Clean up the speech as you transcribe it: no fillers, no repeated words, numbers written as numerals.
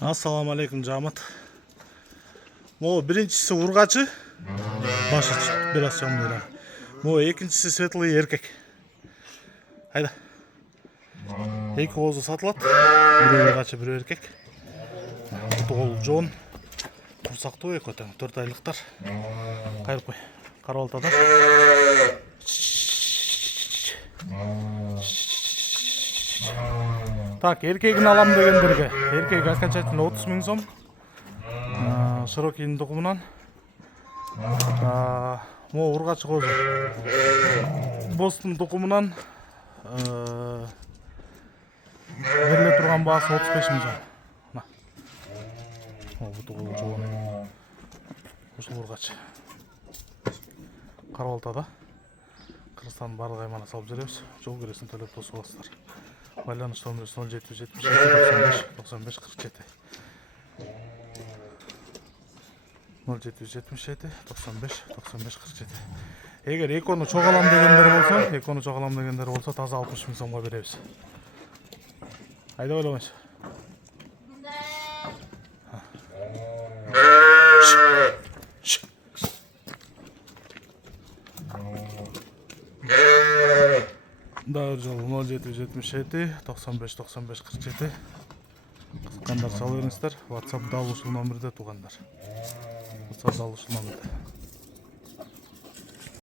Assalamu alaikum Жамат. Mo birincisi urgaçı. Başı biraz çamlıra. Mo ikincisi светлый erkek. Hayda. Екі қозы сатылады. Біреу urgaçı, біреу erkek. Ол жон. Құрсақты ой көтен. 4 айлықтар. Қайырып қой. Қарауылтада. Так, erkegini alam degендерге. Erkek окончательно 30 000 сом. Широкийдің тұқымынан. Мо ургачы қозы. Бостың тұқымынан беріле тұрған бағасы 35 000 сом. Бұл тұқылы жоғын. Ұшыл ургачы. Қарауылтада. Қырғызстанның барлық аймағына салып жүребіз. Жол кіресін төлеп тосып аласыздар. Байланыш номері 0777 95 47. 0777 95 47. Егер эконы чоғалам дегендер болса, таза 60 000 сомға береміз. Айда ойламайсыз. Дәуір жолы 0777 95 47. Қызыққандар сау беріңіздер. WhatsApp-да алушы номерде туғандар. WhatsApp-да алушы номерде.